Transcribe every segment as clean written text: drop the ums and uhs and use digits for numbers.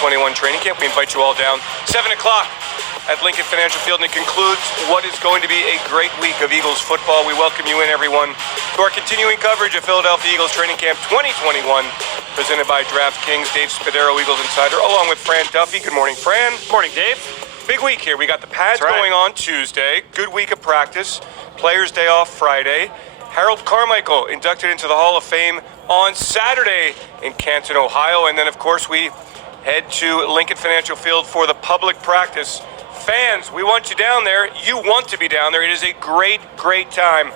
2021 training camp. We invite you all down 7 o'clock at Lincoln Financial Field, and it concludes what is going to be a great week of Eagles football. We welcome you in, everyone, to our continuing coverage of Philadelphia Eagles Training Camp 2021, presented by DraftKings. Dave Spadaro, Eagles Insider, along with Fran Duffy. Good morning, Fran. Morning, Dave. Big week here. We got the pads going on Tuesday. Good week of practice. Players' Day off Friday. Harold Carmichael inducted into the Hall of Fame on Saturday in Canton, Ohio. And then, of course, we head to Lincoln Financial Field for the public practice. Fans, we want you down there. You want to be down there. It is a great, great time.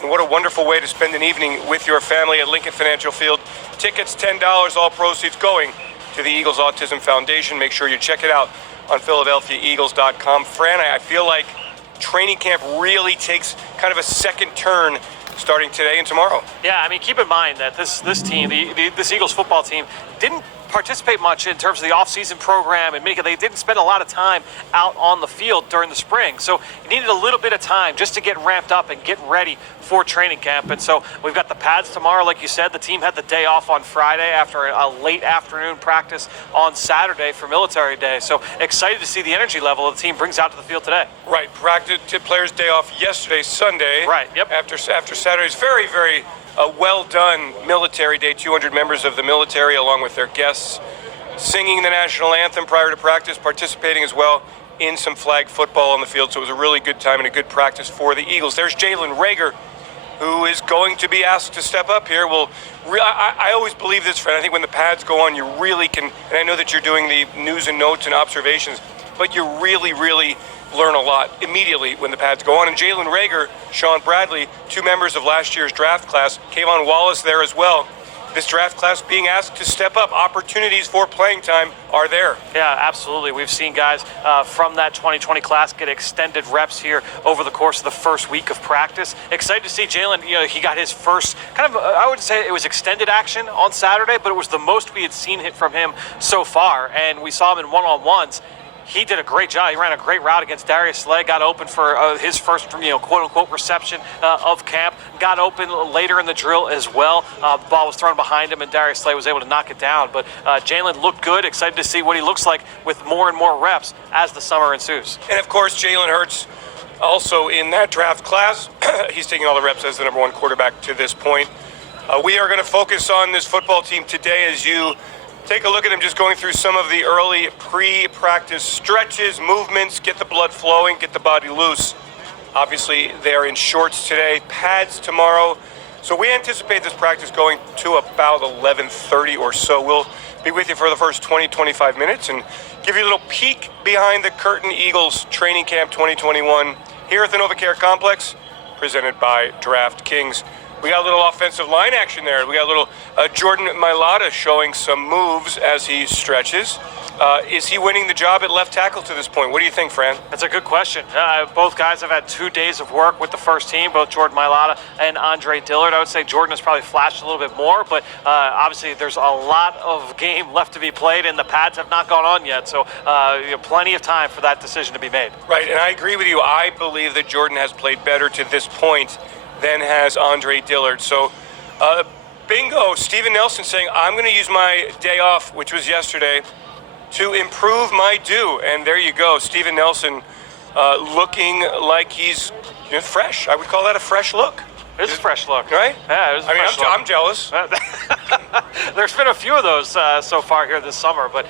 And what a wonderful way to spend an evening with your family at Lincoln Financial Field. Tickets $10, all proceeds going to the Eagles Autism Foundation. Make sure you check it out on PhiladelphiaEagles.com. Fran, I feel like training camp really takes kind of a second turn starting today and tomorrow. Yeah, I mean, keep in mind that this team, this Eagles football team, didn't participate much in terms of the off-season program, and they didn't spend a lot of time out on the field during the spring. So you needed a little bit of time just to get ramped up and get ready for training camp. And so we've got the pads tomorrow, like you said. The team had the day off on Friday after a late afternoon practice on Saturday for Military Day. So excited to see the energy level the team brings out to the field today. Right, practice, players' day off yesterday, Sunday. Right, yep. After Saturday's very, very well done Military Day. 200 members of the military, along with their guests, singing the national anthem prior to practice, participating as well in some flag football on the field. So it was a really good time and a good practice for the Eagles. There's Jalen Reagor, who is going to be asked to step up here. Well, I always believe this, Fred. I think when the pads go on, you really can, and I know that you're doing the news and notes and observations, but you really, really learn a lot immediately when the pads go on. And Jalen Reagor, Sean Bradley, two members of last year's draft class, Kayvon Wallace there as well. This draft class being asked to step up. Opportunities for playing time are there. Yeah, absolutely. We've seen guys from that 2020 class get extended reps here over the course of the first week of practice. Excited to see Jalen. He got his first kind of, I would say it was extended action on Saturday, but it was the most we had seen from him so far. And we saw him in one-on-ones. He did a great job. He ran a great route against Darius Slay, got open for his first, quote-unquote reception of camp, got open later in the drill as well. The ball was thrown behind him, and Darius Slay was able to knock it down. But Jalen looked good. Excited to see what he looks like with more and more reps as the summer ensues. And, of course, Jalen Hurts also in that draft class. He's taking all the reps as the number one quarterback to this point. We are going to focus on this football team today as you take a look at them just going through some of the early pre-practice stretches, movements, get the blood flowing, get the body loose. Obviously, they're in shorts today, pads tomorrow. So we anticipate this practice going to about 11:30 or so. We'll be with you for the first 20, 25 minutes and give you a little peek behind the curtain Eagles Training Camp 2021 here at the NovaCare Complex, presented by DraftKings. We got a little offensive line action there. We got a little Jordan Mailata showing some moves as he stretches. Is he winning the job at left tackle to this point? What do you think, Fran? That's a good question. Both guys have had 2 days of work with the first team, both Jordan Mailata and Andre Dillard. I would say Jordan has probably flashed a little bit more, but obviously there's a lot of game left to be played, and the pads have not gone on yet. So plenty of time for that decision to be made. Right, and I agree with you. I believe that Jordan has played better to this point than has Andre Dillard. So, bingo, Steven Nelson saying, I'm going to use my day off, which was yesterday, to improve my due. And there you go, Steven Nelson looking like he's fresh. I would call that a fresh look. It is a fresh look. Right? Yeah, it is a fresh look. I'm jealous. There's been a few of those so far here this summer, but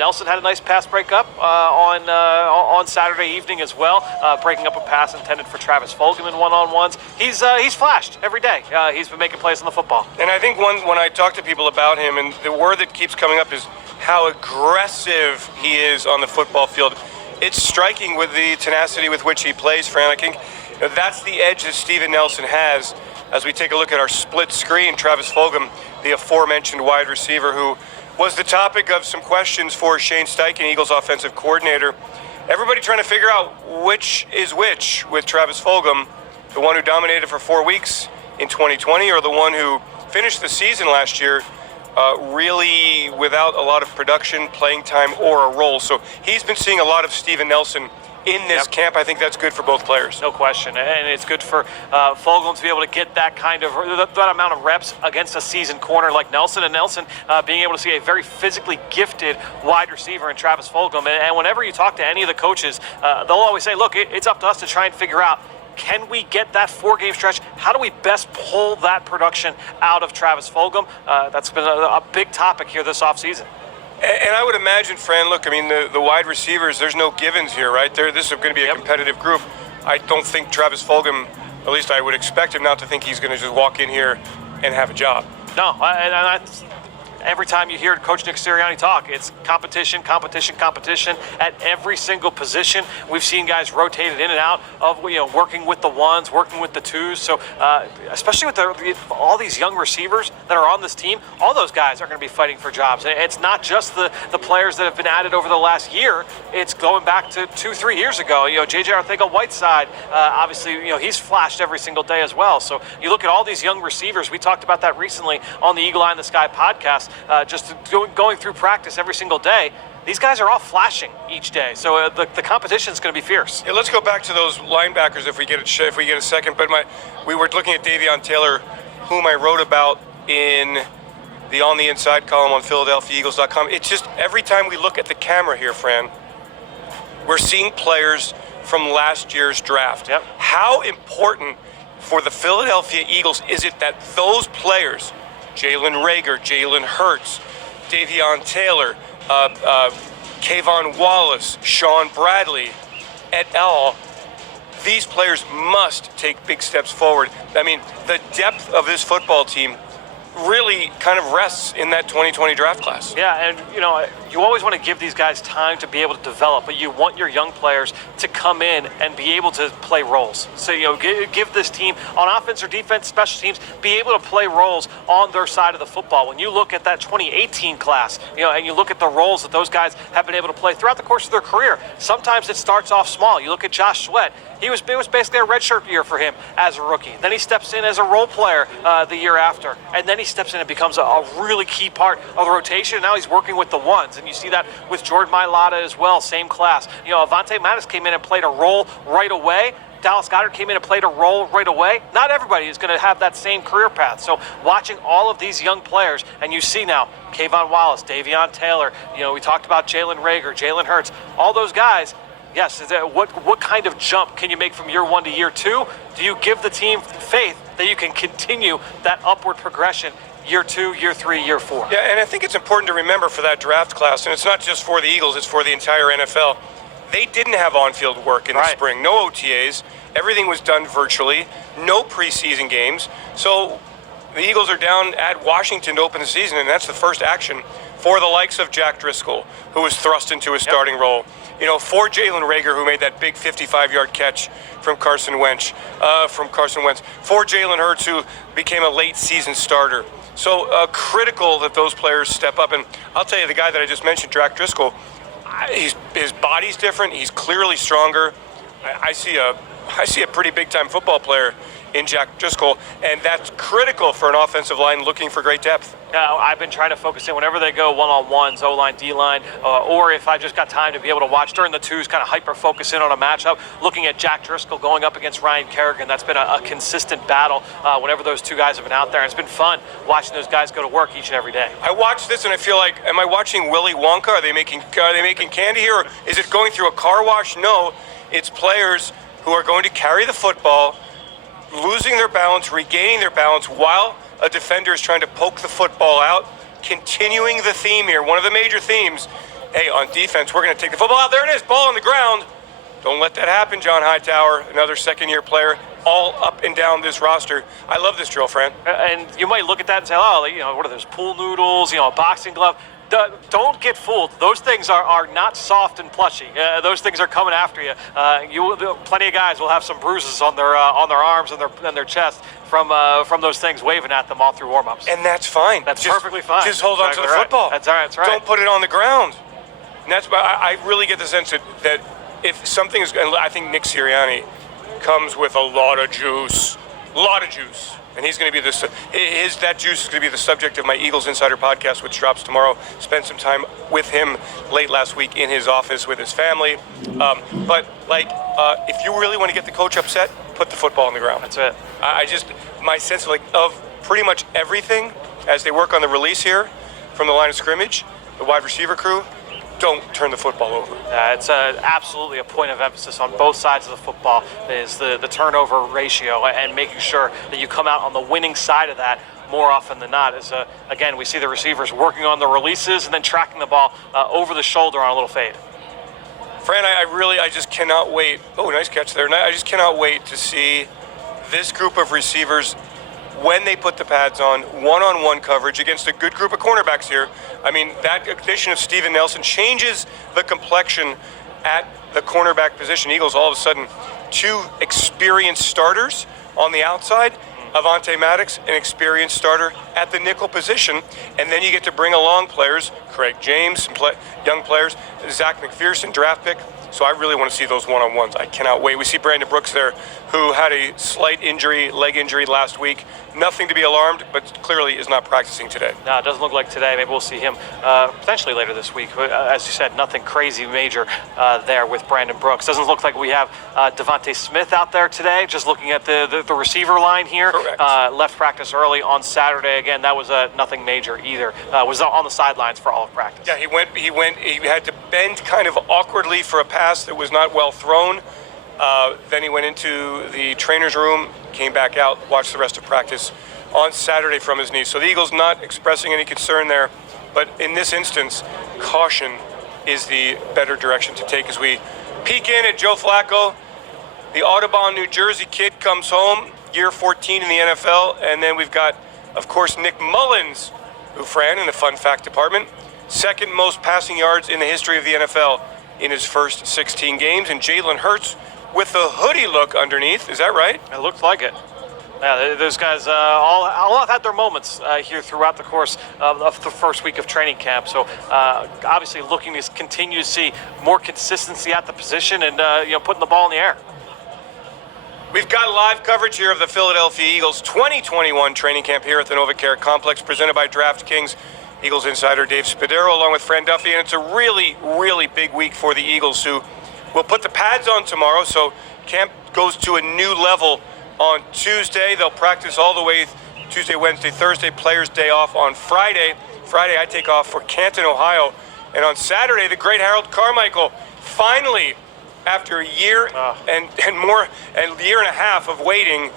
Nelson had a nice pass breakup on Saturday evening as well, breaking up a pass intended for Travis Fulgham in one-on-ones. He's flashed every day. He's been making plays on the football. And I think when I talk to people about him, and the word that keeps coming up is how aggressive he is on the football field. It's striking with the tenacity with which he plays, Fran. I think that's the edge that Steven Nelson has. As we take a look at our split screen, Travis Fulgham, the aforementioned wide receiver who was the topic of some questions for Shane Steichen, Eagles offensive coordinator. Everybody trying to figure out which is which with Travis Fulgham, the one who dominated for 4 weeks in 2020 or the one who finished the season last year really without a lot of production, playing time, or a role. So he's been seeing a lot of Steven Nelson in this camp. I think that's good for both players. No question, and it's good for Fulgham to be able to get that kind of that amount of reps against a seasoned corner like Nelson, and Nelson being able to see a very physically gifted wide receiver in Travis Fulgham. And whenever you talk to any of the coaches, they'll always say, look, it's up to us to try and figure out, can we get that 4-game stretch? How do we best pull that production out of Travis Fulgham? That's been a big topic here this offseason. And I would imagine, Fran, look, I mean, the wide receivers, there's no givens here, right? This is going to be a competitive group. I don't think Travis Fulgham, at least I would expect him not to think he's going to just walk in here and have a job. No, every time you hear Coach Nick Sirianni talk, it's competition, competition, competition at every single position. We've seen guys rotated in and out of, working with the ones, working with the twos. So especially with all these young receivers that are on this team, all those guys are going to be fighting for jobs. And it's not just the players that have been added over the last year. It's going back to 2-3 years ago. J.J. Arcega-Whiteside, obviously, he's flashed every single day as well. So you look at all these young receivers. We talked about that recently on the Eagle Eye in the Sky podcast. Just going through practice every single day, these guys are all flashing each day. So the competition is going to be fierce. Yeah, let's go back to those linebackers if we get a second. But we were looking at Davion Taylor, whom I wrote about in the On the Inside column on PhiladelphiaEagles.com. It's just every time we look at the camera here, Fran, we're seeing players from last year's draft. Yep. How important for the Philadelphia Eagles is it that those players, Jalen Reagor, Jalen Hurts, Davion Taylor, Kayvon Wallace, Sean Bradley, et al., these players must take big steps forward. I mean, the depth of this football team really kind of rests in that 2020 draft class. Yeah, and you always want to give these guys time to be able to develop, but you want your young players to come in and be able to play roles. So give this team on offense or defense, special teams, be able to play roles on their side of the football. When you look at that 2018 class, and you look at the roles that those guys have been able to play throughout the course of their career, sometimes it starts off small. You look at Josh Sweat. It was basically a redshirt year for him as a rookie. Then he steps in as a role player the year after. And then he steps in and becomes a really key part of the rotation. And now he's working with the ones. And you see that with Jordan Mailata as well, same class. Avonte Maddox came in and played a role right away. Dallas Goedert came in and played a role right away. Not everybody is going to have that same career path. So watching all of these young players, and you see now Kayvon Wallace, Davion Taylor, we talked about Jalen Reagor, Jalen Hurts, all those guys. Yes, what kind of jump can you make from year 1 to year 2? Do you give the team faith that you can continue that upward progression year 2, year 3, year 4? Yeah, and I think it's important to remember for that draft class, and it's not just for the Eagles, it's for the entire NFL. They didn't have on-field work in the spring. No OTAs. Everything was done virtually. No preseason games. So the Eagles are down at Washington to open the season, and that's the first action for the likes of Jack Driscoll, who was thrust into a starting role. For Jalen Reagor, who made that big 55-yard catch from Carson Wentz. For Jalen Hurts, who became a late-season starter. So critical that those players step up. And I'll tell you, the guy that I just mentioned, Jack Driscoll, his body's different. He's clearly stronger. I see a pretty big-time football player in Jack Driscoll, and that's critical for an offensive line looking for great depth. I've been trying to focus in whenever they go one-on-ones, O-line, D-line, or if I just got time to be able to watch during the twos, kind of hyper-focus in on a matchup, looking at Jack Driscoll going up against Ryan Kerrigan. That's been a consistent battle whenever those two guys have been out there. And it's been fun watching those guys go to work each and every day. I watch this and I feel like, am I watching Willy Wonka? Are they making candy here? Or is it going through a car wash? No, it's players who are going to carry the football, losing their balance, regaining their balance while a defender is trying to poke the football out, continuing the theme here. One of the major themes, hey, on defense, we're going to take the football out. There it is, ball on the ground. Don't let that happen, John Hightower, another second-year player, all up and down this roster. I love this drill, Fran. And you might look at that and say, what are those, pool noodles, a boxing glove? Don't get fooled. Those things are not soft and plushy. Those things are coming after you. Plenty of guys will have some bruises on their arms and their chest from those things waving at them all through warm-ups. And that's fine. That's perfectly fine. Just hold on to the football. That's all right. That's right. Don't put it on the ground. And that's why I really get the sense that if something is, and I think Nick Sirianni comes with a lot of juice, and he's going to be that juice is going to be the subject of my Eagles Insider podcast, which drops tomorrow. Spent some time with him late last week in his office with his family. But if you really want to get the coach upset, put the football on the ground. That's it. My sense of pretty much everything as they work on the release here from the line of scrimmage, the wide receiver crew, don't turn the football over. It's absolutely a point of emphasis on both sides of the football is the turnover ratio and making sure that you come out on the winning side of that more often than not. Again, we see the receivers working on the releases and then tracking the ball over the shoulder on a little fade. Fran, I just cannot wait. Oh, nice catch there. I just cannot wait to see this group of receivers when they put the pads on, one-on-one coverage against a good group of cornerbacks here. I mean, that addition of Steven Nelson changes the complexion at the cornerback position. Eagles all of a sudden 2 experienced starters on the outside. Avonte Maddox, an experienced starter at the nickel position, and then you get to bring along players, Craig James, young players, Zach McPherson, draft pick. So I really want to see those one-on-ones. I cannot wait. We see Brandon Brooks there, who had a slight injury, leg injury last week. Nothing to be alarmed, but clearly is not practicing today. No, it doesn't look like today. Maybe we'll see him potentially later this week. As you said, nothing crazy major there with Brandon Brooks. Doesn't look like we have Devontae Smith out there today. Just looking at the receiver line here. Correct. Left practice early on Saturday. Again, that was nothing major either. Was on the sidelines for all of practice. Yeah, he had to bend kind of awkwardly for a pass that was not well thrown. Then he went into the trainer's room, came back out, watched the rest of practice on Saturday from his knee. So the Eagles not expressing any concern there. But in this instance, caution is the better direction to take as we peek in at Joe Flacco. The Audubon, New Jersey kid comes home, year 14 in the NFL. And then we've got, of course, Nick Mullins, who, Fran, in the fun fact department, second most passing yards in the history of the NFL in his first 16 games. And Jalen Hurts with the hoodie look underneath. Is that right? It looked like it. Yeah, those guys all have had their moments here throughout the course of the first week of training camp. So obviously looking to continue to see more consistency at the position and putting the ball in the air. We've got live coverage here of the Philadelphia Eagles 2021 training camp here at the NovaCare Complex, presented by DraftKings. Eagles insider Dave Spadaro along with Fran Duffy, and it's a really, really big week for the Eagles, who will put the pads on tomorrow. So camp goes to a new level on Tuesday. They'll practice all the way Tuesday, Wednesday, Thursday. Players' day off on Friday. Friday I take off for Canton, Ohio. And on Saturday, the great Harold Carmichael finally, after a year and year and a half of waiting,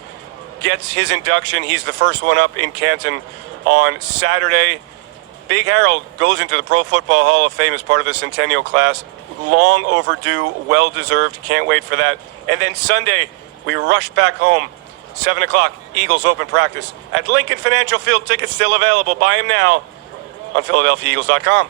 gets his induction. He's the first one up in Canton on Saturday. Big Harold goes into the Pro Football Hall of Fame as part of the Centennial class. Long overdue, well-deserved. Can't wait for that. And then Sunday, we rush back home. 7 o'clock, Eagles open practice at Lincoln Financial Field. Tickets still available. Buy them now on PhiladelphiaEagles.com.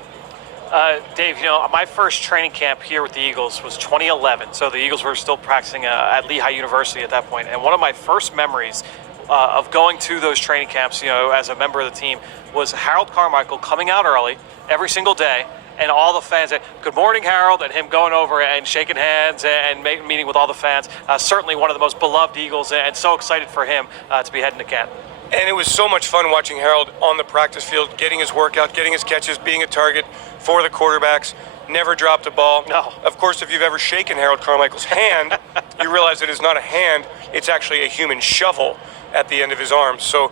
Dave, my first training camp here with the Eagles was 2011. So the Eagles were still practicing at Lehigh University at that point. And one of my first memories of going to those training camps, as a member of the team, was Harold Carmichael coming out early every single day, and all the fans say, "Good morning, Harold," and him going over and shaking hands and meeting with all the fans. Certainly one of the most beloved Eagles, and so excited for him to be heading to Canton. And it was so much fun watching Harold on the practice field, getting his workout, getting his catches, being a target for the quarterbacks. Never dropped a ball. No. Of course, if you've ever shaken Harold Carmichael's hand, you realize it is not a hand. It's actually a human shovel at the end of his arm. So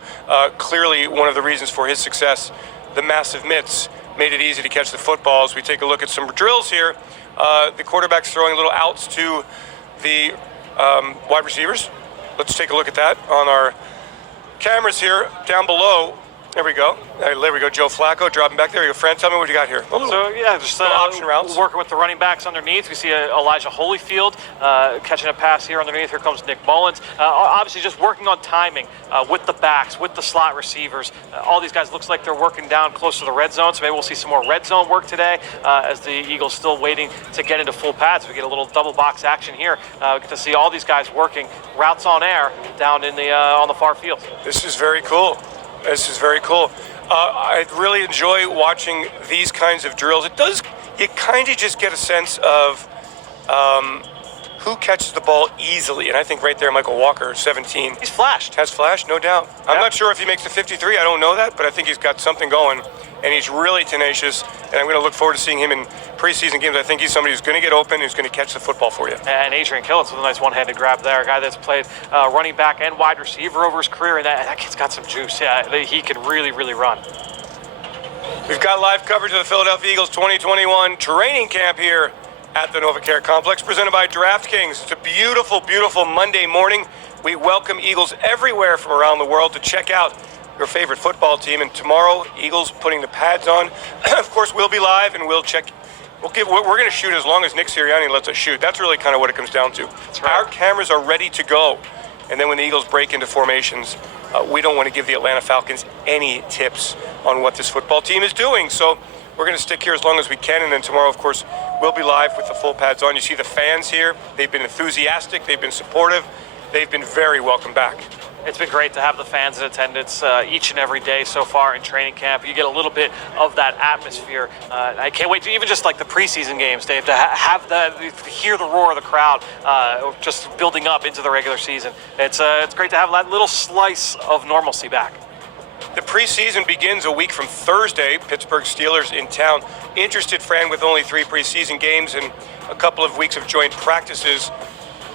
clearly one of the reasons for his success, the massive mitts, made it easy to catch the football. As we take a look at some drills here, the quarterback's throwing little outs to the wide receivers. Let's take a look at that on our cameras here down below. There we go. There we go. Joe Flacco dropping back. There you go. Fran, tell me what you got here. Just option routes. Working with the running backs underneath. We see Elijah Holyfield catching a pass here underneath. Here comes Nick Mullins. Obviously just working on timing with the backs, with the slot receivers. All these guys looks like they're working down close to the red zone, so maybe we'll see some more red zone work today as the Eagles still waiting to get into full pads. We get a little double box action here. We get to see all these guys working routes on air down in the on the far field. This is very cool. This is very cool. I really enjoy watching these kinds of drills. You kind of just get a sense of who catches the ball easily. And I think right there, Michael Walker, 17. He's flashed. Has flashed, no doubt. I'm not sure if he makes the 53. I don't know that, but I think he's got something going. And he's really tenacious. And I'm going to look forward to seeing him in preseason games. I think he's somebody who's going to get open, who's going to catch the football for you. And Adrian Killins with a nice one-handed grab there. A guy that's played running back and wide receiver over his career. And that kid's got some juice. Yeah, he can really, really run. We've got live coverage of the Philadelphia Eagles 2021 training camp here at the NovaCare Complex, presented by DraftKings. It's a beautiful, beautiful Monday morning. We welcome Eagles everywhere from around the world to check out your favorite football team. And tomorrow, Eagles putting the pads on. Of course, we'll be live and we're going to shoot as long as Nick Sirianni lets us shoot. That's really kind of what it comes down to. That's right. Our cameras are ready to go. And then when the Eagles break into formations, we don't want to give the Atlanta Falcons any tips on what this football team is doing. So we're going to stick here as long as we can. And then tomorrow, of course, we'll be live with the full pads on. You see the fans here. They've been enthusiastic. They've been supportive. They've been very welcome back. It's been great to have the fans in attendance each and every day so far in training camp. You get a little bit of that atmosphere. I can't wait to even just like the preseason games, Dave, to have hear the roar of the crowd just building up into the regular season. It's great to have that little slice of normalcy back. The preseason begins a week from Thursday. Pittsburgh Steelers in town. Interested, Fran, with only 3 preseason games and a couple of weeks of joint practices.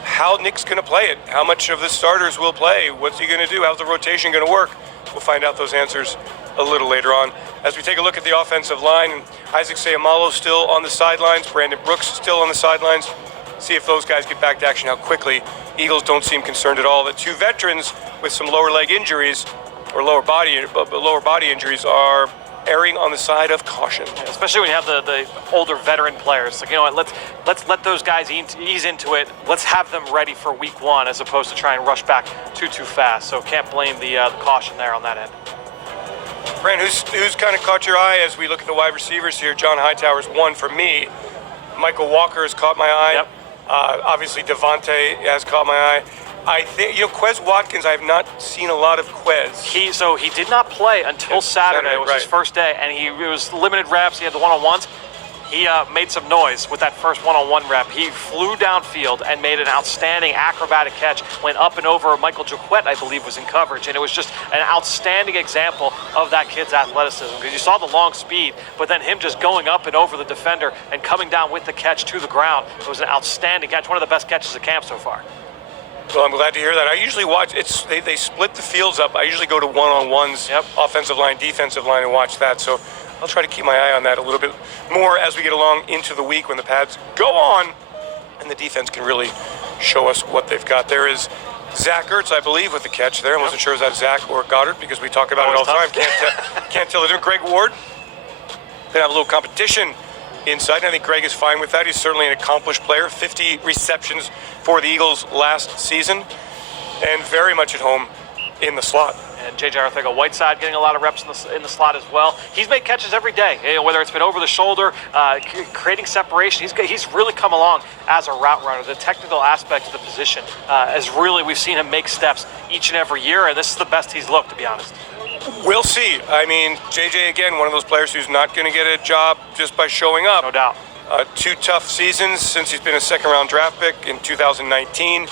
How Nick's going to play it? How much of the starters will play? What's he going to do? How's the rotation going to work? We'll find out those answers a little later on. As we take a look at the offensive line, and Isaac Seumalo still on the sidelines, Brandon Brooks still on the sidelines. See if those guys get back to action, how quickly. Eagles don't seem concerned at all. The 2 veterans with some lower leg injuries or lower body injuries are erring on the side of caution. Especially when you have the older veteran players. Like, you know what, let's let those guys ease into it. Let's have them ready for week 1 as opposed to try and rush back too fast. So can't blame the caution there on that end. Fran, who's kind of caught your eye as we look at the wide receivers here? John Hightower's one for me. Michael Walker has caught my eye. Yep. Obviously, Devontae has caught my eye. I think, Quez Watkins, I have not seen a lot of Quez. He did not play until Saturday. It was his first day, and it was limited reps. He had the one-on-ones. He made some noise with that first one-on-one rep. He flew downfield and made an outstanding acrobatic catch, went up and over Michael Jaquette, I believe, was in coverage, and it was just an outstanding example of that kid's athleticism, because you saw the long speed, but then him just going up and over the defender and coming down with the catch to the ground. It was an outstanding catch, one of the best catches of camp so far. Well, I'm glad to hear that. I usually watch, they split the fields up. I usually go to one-on-ones, offensive line, defensive line, and watch that. So I'll try to keep my eye on that a little bit more as we get along into the week when the pads go on and the defense can really show us what they've got. There is Zach Ertz, I believe, with the catch there. I wasn't sure if that was Zach or Goddard because we talk about it all the time. Can't tell the difference. Greg Ward, they have a little competition inside, and I think Greg is fine with that. He's certainly an accomplished player. 50 receptions for the Eagles last season, and very much at home in the slot. And J.J. Arcega-Whiteside getting a lot of reps in the slot as well. He's made catches every day, whether it's been over the shoulder, creating separation. He's really come along as a route runner. The technical aspect of the position we've seen him make steps each and every year, and this is the best he's looked, to be honest. We'll see. I mean, JJ, again, one of those players who's not going to get a job just by showing up. No doubt. 2 tough seasons since he's been a second-round draft pick in 2019.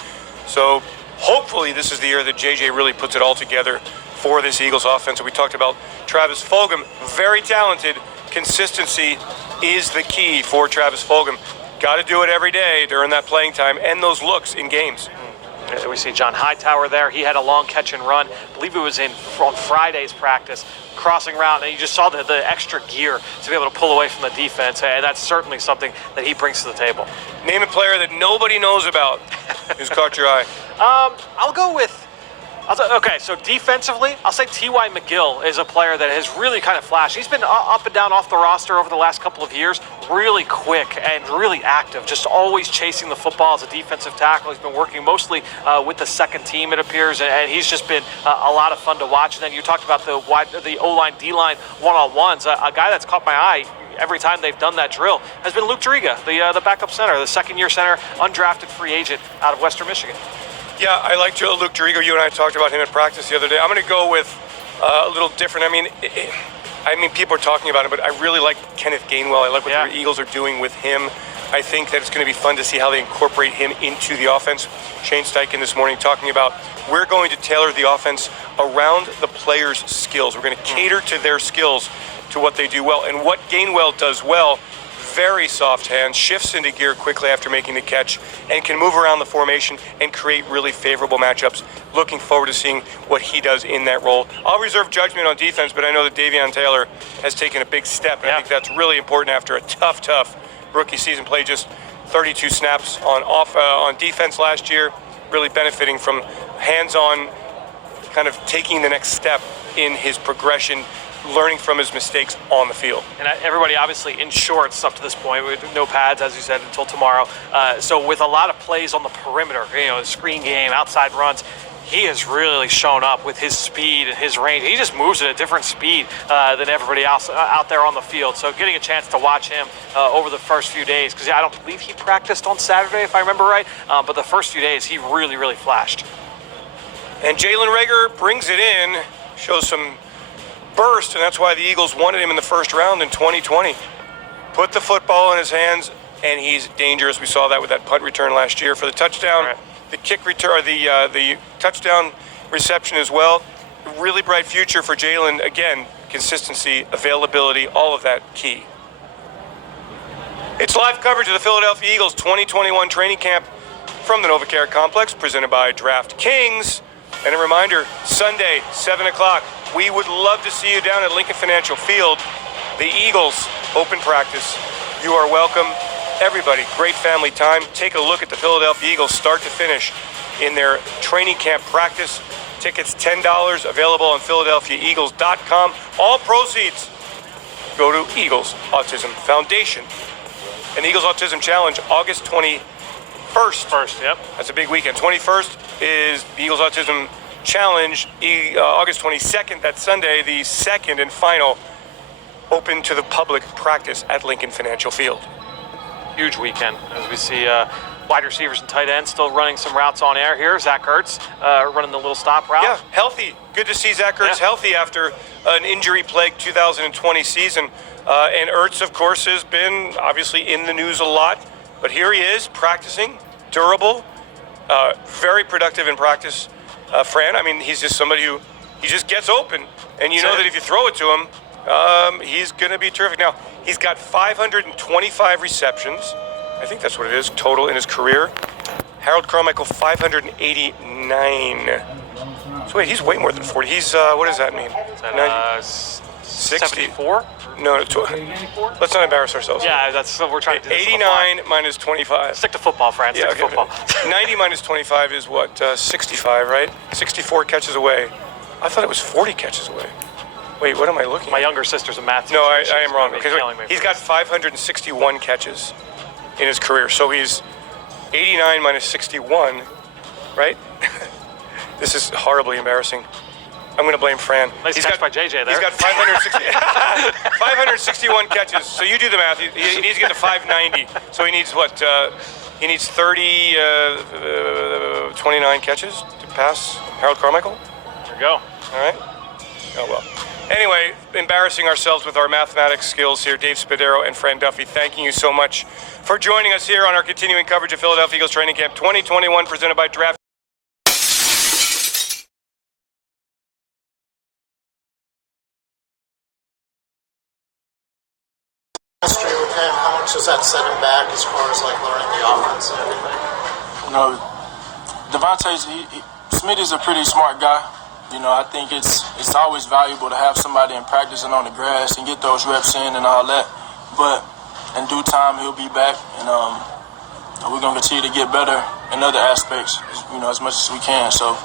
So hopefully this is the year that JJ really puts it all together for this Eagles offense. We talked about Travis Fulgham, very talented. Consistency is the key for Travis Fulgham. Got to do it every day during that playing time and those looks in games. We see John Hightower there. He had a long catch and run. I believe it was on Friday's practice, crossing route, and you just saw the extra gear to be able to pull away from the defense, and that's certainly something that he brings to the table. Name a player that nobody knows about who's caught your eye. I'll go with okay, so defensively, I'll say T.Y. Mcgill is a player that has really kind of flashed. He's been up and down off the roster over the last couple of years, really quick and really active, just always chasing the football as a defensive tackle. He's been working mostly with the second team, it appears, and he's just been a lot of fun to watch. And then you talked about the O-line, D-line one-on-ones. A guy that's caught my eye every time they've done that drill has been Luke Driga, the backup center, the second-year center, undrafted free agent out of Western Michigan. Yeah, I like Luke Driga. You and I talked about him at practice the other day. I'm going to go with a little different. I mean, people are talking about him, but I really like Kenneth Gainwell. I like what the Eagles are doing with him. I think that it's going to be fun to see how they incorporate him into the offense. Shane Steichen this morning talking about we're going to tailor the offense around the players' skills. We're going to cater to their skills, to what they do well. And what Gainwell does well, very soft hands, shifts into gear quickly after making the catch, and can move around the formation and create really favorable matchups. Looking forward to seeing what he does in that role. I'll reserve judgment on defense, but I know that Davion Taylor has taken a big step, and I think that's really important after a tough rookie season. Played just 32 snaps on defense last year, really benefiting from hands-on, kind of taking the next step in his progression, learning from his mistakes on the field. And everybody obviously in shorts up to this point, with no pads, as you said, until tomorrow. So with a lot of plays on the perimeter, screen game, outside runs, he has really shown up with his speed and his range. He just moves at a different speed than everybody else out there on the field. So getting a chance to watch him over the first few days, because I don't believe he practiced on Saturday, if I remember right, but the first few days he really flashed. And Jalen Reagor brings it in, shows some burst, and that's why the Eagles wanted him in the first round in 2020. Put the football in his hands, and he's dangerous. We saw that with that punt return last year for the touchdown. Right. The kick return, or the touchdown reception as well. Really bright future for Jalen. Again, consistency, availability, all of that key. It's live coverage of the Philadelphia Eagles 2021 training camp from the NovaCare Complex, presented by DraftKings. And a reminder, Sunday, 7 o'clock, we would love to see you down at Lincoln Financial Field. The Eagles open practice. You are welcome. Everybody, great family time. Take a look at the Philadelphia Eagles start to finish in their training camp practice. Tickets $10, available on PhiladelphiaEagles.com. All proceeds go to Eagles Autism Foundation. And Eagles Autism Challenge, August 21st. Yep. That's a big weekend. 21st is the Eagles Autism Challenge. August 22nd, that's Sunday, the second and final open to the public practice at Lincoln Financial Field. Huge weekend as we see wide receivers and tight ends still running some routes on air here. Zach Ertz running the little stop route. Yeah, healthy. Good to see Zach Ertz healthy after an injury-plagued 2020 season. And Ertz, of course, has been obviously in the news a lot. But here he is, practicing, durable, very productive in practice. Fran, I mean, he's just somebody who, he just gets open. And you know that if you throw it to him, he's going to be terrific. Now, he's got 525 receptions. I think that's what it is, total in his career. Harold Carmichael, 589. So wait, he's way more than 40. He's, what does that mean? Is that, 74? No, let's not embarrass ourselves. Yeah, that's what we're trying to do. 89 minus 25. Stick to football, Fran. Stick to football. 90 minus 25 is what? 65, right? 64 catches away. I thought it was 40 catches away. Wait, what am I looking at? My younger sister's a math teacher. No, I am wrong. Okay, he's got 561 catches in his career. So he's 89 minus 61, right? This is horribly embarrassing. I'm going to blame Fran. Nice catch by JJ there. He's got 561 catches. So you do the math. He needs to get to 590. So he needs what? He needs 29 catches to pass Harold Carmichael? There you go. All right. Oh, well. Anyway, embarrassing ourselves with our mathematics skills here. Dave Spadaro and Fran Duffy, thanking you so much for joining us here on our continuing coverage of Philadelphia Eagles Training Camp 2021, presented by Draft. History with him, how much does that set him back as far as like learning the offense and everything? Devontae's Smitty's a pretty smart guy. I think it's always valuable to have somebody in practice and on the grass and get those reps in and all that. But in due time, he'll be back, and we're gonna continue to get better in other aspects, as much as we can. So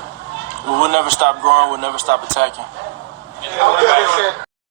we'll never stop growing. We'll never stop attacking.